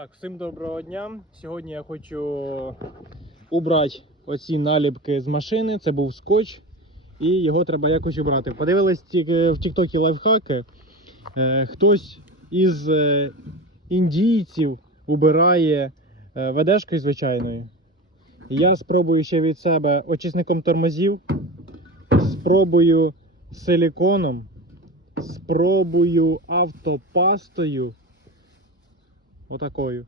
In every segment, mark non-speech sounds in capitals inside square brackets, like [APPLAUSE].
Так, всім доброго дня. Сьогодні я хочу убрати оці наліпки з машини. Це був скотч, і його треба якось убрати. Подивились в Тіктокі лайфхаки. Е, Хтось із е, індійців убирає е, ведешкою звичайною. Я спробую ще від себе очисником тормозів, спробую силіконом, спробую автопастою. Отакою.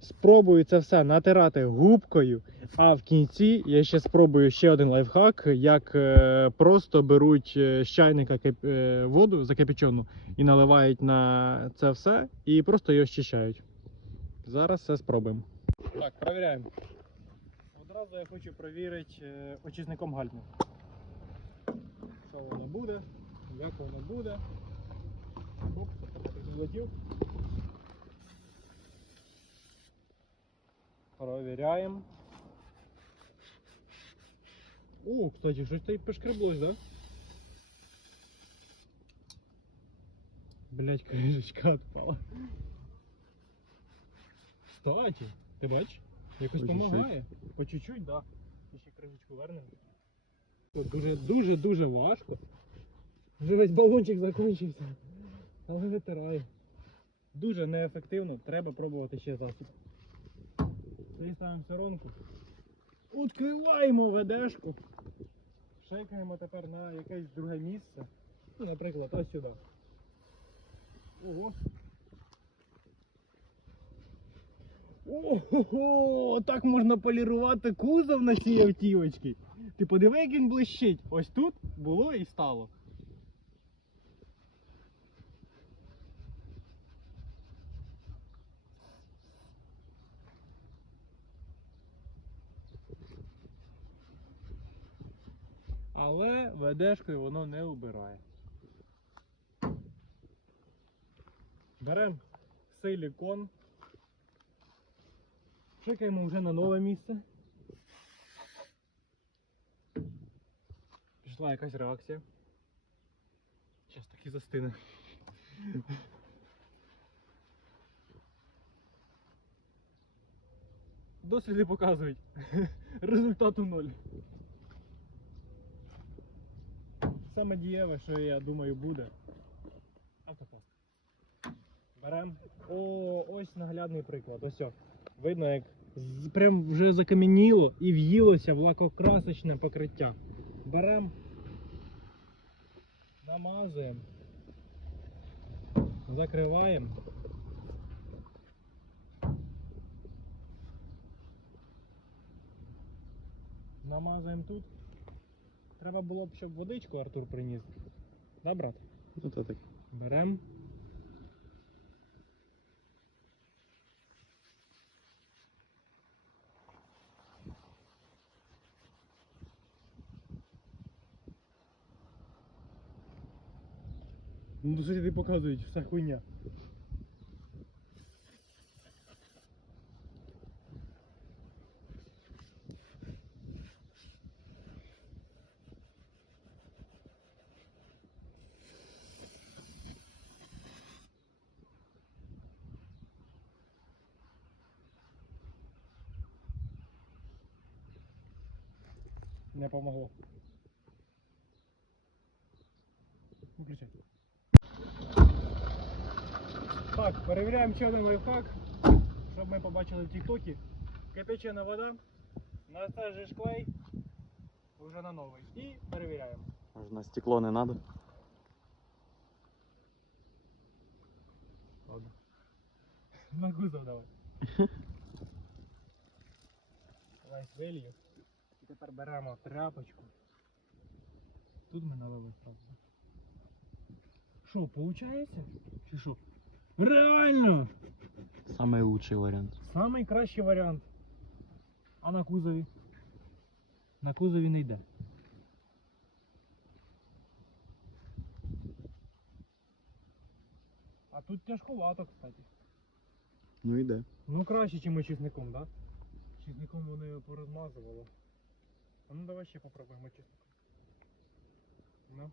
Спробую це все натирати губкою, а в кінці я ще спробую ще один лайфхак, як е, просто беруть е, з чайника е, воду закипячену і наливають на це все і просто її очищають. Зараз все спробуємо. Так, перевіряємо. Одразу я хочу перевірити очисником гальми. Що воно буде, як воно буде. Оп, Провіряємо. О, кстати, щось тут пошкреблось, да? Блять, кришечка отпала. Кстати, ти бачиш? Якось По допомагає. По чуть-чуть, да. І ще кришечку вернемо. Дуже дуже дуже важко. Вже весь балончик закінчився. Але витираю. Дуже неефективно, треба пробувати ще засіб. Тоді ставимо сторонку. Відкриваємо ведешку. Шейкаємо тепер на якесь друге місце. Ну, наприклад, ось сюди. Ого. Ого, так можна полірувати кузов на цій автівочці. Ти подиви, як він блищить. Ось тут було і стало. Але ведешкою воно не убирає. Беремо силікон. Шикаємо вже на нове місце. Пішла якась реакція. Зараз таки застине. Досліди показують. [LAUGHS] Результату ноль. Саме дієве, що я думаю буде. Автопаст. Берем. О, ось наглядний приклад. Ось. Видно, як прям вже закам'яніло і в'їлося в лакокрасочне покриття. Берем. Намазуємо. Закриваємо. Намазуємо тут. Треба було б, щоб водичку Артур приніс. Да, брат? Ну то так. Берем. Ну, сусіди показують, вся хуйня. Не помогло. Виключай. Так, перевіряємо ще один лайфхак, щоб ми побачили в тіктокі. Кипячена вода, насаджуєш клей, вже на новий. І перевіряємо. Може на стекло не треба? Ладно. На [LAUGHS] кузов давай. [LAUGHS] Лайс велью. Тепер беремо тряпочку. Тут ми налили правда. Що, виходить? Чи що? Реально! Самий лучший варіант. Самий кращий варіант. А на кузові? На кузові не йде. А тут тяжковато, кстати. Ну йде. Ну краще, ніж очисником, да? Очисником вони порозмазували. А ну давай ще попробуємо очисником. Ну.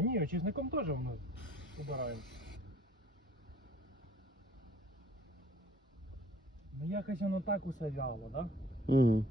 Ні, очисником теж воно убираємо. Ну якось воно так усе вяло, да? Угу.